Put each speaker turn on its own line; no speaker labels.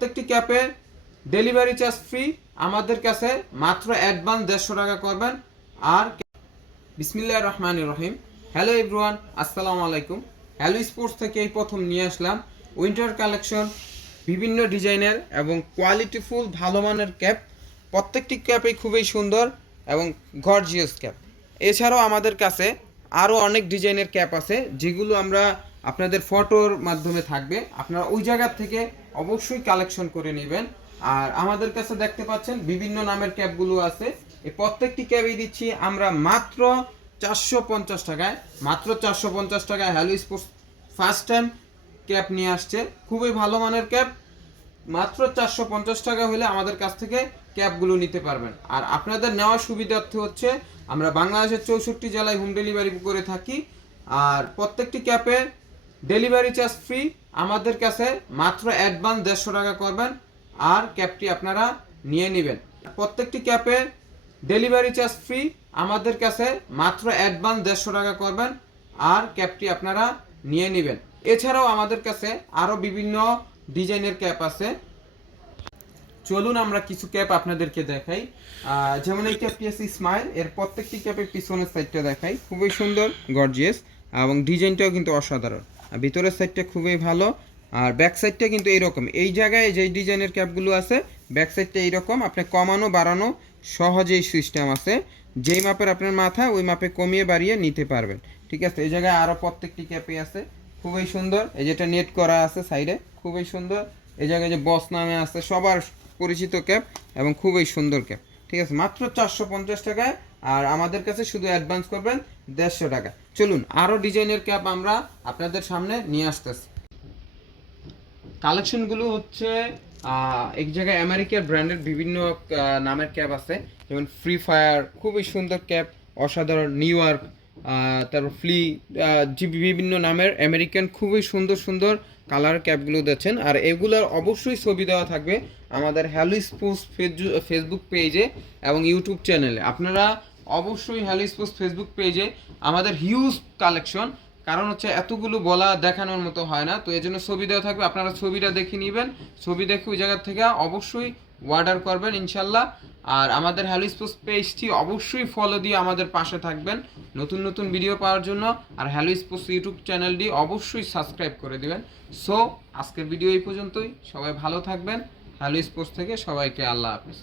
প্রত্যেকটি ক্যাপে delivery charge free. আমাদের কাছে মাত্র অ্যাডভান্স দেড়শো টাকা করবেন। আর বিসমিল্লাহ রহমান রহিম। হ্যালো এভরিওয়ান, আসসালামু আলাইকুম। হ্যালো স্পোর্টস থেকে এই প্রথম নিয়ে আসলাম। উইন্টার কালেকশন, বিভিন্ন ডিজাইনের এবং কোয়ালিটিফুল, ভালো মানের ক্যাপ। প্রত্যেকটি ক্যাপই খুবই সুন্দর এবং গর্জিয়াস ক্যাপ। এছাড়াও আমাদের কাছে আরও অনেক ডিজাইনের ক্যাপ আছে, যেগুলো আমরা আপনাদের ফটোর মাধ্যমে থাকবে। আপনারা ওই জায়গা থেকে অবশ্যই কালেকশন করে নেবেন। আর আমাদের কাছে দেখতে পাচ্ছেন বিভিন্ন নামের ক্যাবগুলো আছে। এই প্রত্যেকটি ক্যাবই দিচ্ছি আমরা মাত্র চারশো পঞ্চাশ টাকায়। মাত্র চারশো পঞ্চাশ টাকায় hello sports first time cab নিয়ে আসছে। খুবই ভালো মানের ক্যাব মাত্র চারশো পঞ্চাশ টাকা হলে আমাদের কাছ থেকে ক্যাবগুলো নিতে পারবেন। আর আপনাদের নেওয়ার সুবিধার্থে হচ্ছে আমরা বাংলাদেশের চৌষট্টি জেলায় হোম ডেলিভারি করে থাকি। আর প্রত্যেকটি ক্যাপে ডেলিভারি চার্জ ফ্রি আমাদের কাছে মাত্র অ্যাডভান্স দেড়শো টাকা করবেন আর ক্যাবটি আপনারা নিয়ে নেবেন। প্রত্যেকটি ক্যাপে ডেলিভারি চার্জ ফ্রি আমাদের কাছে মাত্র অ্যাডভান্স দেড়শো টাকা করবেন আর ক্যাবটি আপনারা নিয়ে নেবেন। এছাড়াও আমাদের কাছে আরও বিভিন্ন ডিজাইনের ক্যাপ আছে। চলুন আমরা কিছু ক্যাপ আপনাদেরকে দেখাই। যেমন এই ক্যাপটি আছে স্মাইল এর প্রত্যেকটি ক্যাপের পিছনের সাইডটা দেখাই। খুবই সুন্দর গর্জিয়াস এবং ডিজাইনটাও কিন্তু অসাধারণ। ভিতরের সাইডটা খুবই ভালো। আর ব্যাক সাইডটা কিন্তু এইরকম। এই জায়গায় যে ডিজাইনের ক্যাপগুলো আছে ব্যাক সাইডটা এইরকম। আপনি কমানো, বাড়ানো সহজেই সিস্টেম আছে। যেই মাপের আপনার মাথা, ওই মাপে কমিয়ে, বাড়িয়ে নিতে পারবেন। ঠিক আছে? এই জায়গায় আরও প্রত্যেকটি ক্যাপে আছে। খুবই সুন্দর। এই যেটা নেট করা আছে সাইডে খুবই সুন্দর। এই জায়গায় যে বস নামে আছে, সবার পরিচিত ক্যাপ এবং খুবই সুন্দর ক্যাপ ঠিক আছে, মাত্র চারশো পঞ্চাশ টাকায় আর আমাদের কাছে শুধু অ্যাডভান্স করবেন দেড়শো টাকা। চলুন আরও ডিজাইনের ক্যাপ আমরা আপনাদের সামনে নিয়ে আসতেছি। কালেকশনগুলো হচ্ছে এক জায়গায় আমেরিকার ব্র্যান্ডের বিভিন্ন নামের ক্যাপ আছে। যেমন ফ্রি ফায়ার খুবই সুন্দর ক্যাপ অসাধারণ নিউ ইয়র্ক তারপর ফ্লি বিভিন্ন নামের আমেরিকান খুবই সুন্দর সুন্দর কালার ক্যাপগুলো দিচ্ছেন। আর এগুলোর অবশ্যই ছবি দেওয়া থাকবে আমাদের হ্যালো স্পোর্টস ফেসবুক পেজে এবং ইউটিউব চ্যানেলে আপনারা অবশ্যই হ্যালো স্পোর্টস ফেসবুক পেজে আমাদের হিউজ কালেকশন কারণ হচ্ছে এতগুলো বলা দেখানোর মতো হয় না, তো এই জন্য ছবি দেওয়া থাকবে। আপনারা ছবিটা দেখে নেবেন, ছবি দেখে ওই জায়গা থেকে অবশ্যই অর্ডার করবেন, ইনশাল্লাহ। আর আমাদের হ্যালো স্পোর্টস পেজটি অবশ্যই ফলো দিয়ে আমাদের পাশে থাকবেন, নতুন নতুন ভিডিও পাওয়ার জন্য। আর হ্যালো স্পোর্টস ইউটিউব চ্যানেলটি অবশ্যই সাবস্ক্রাইব করে দিবেন। সো আজকের ভিডিও এই পর্যন্তই। সবাই ভালো থাকবেন। হ্যালো স্পোর্টস থেকে সবাইকে আল্লাহ হাফিজ।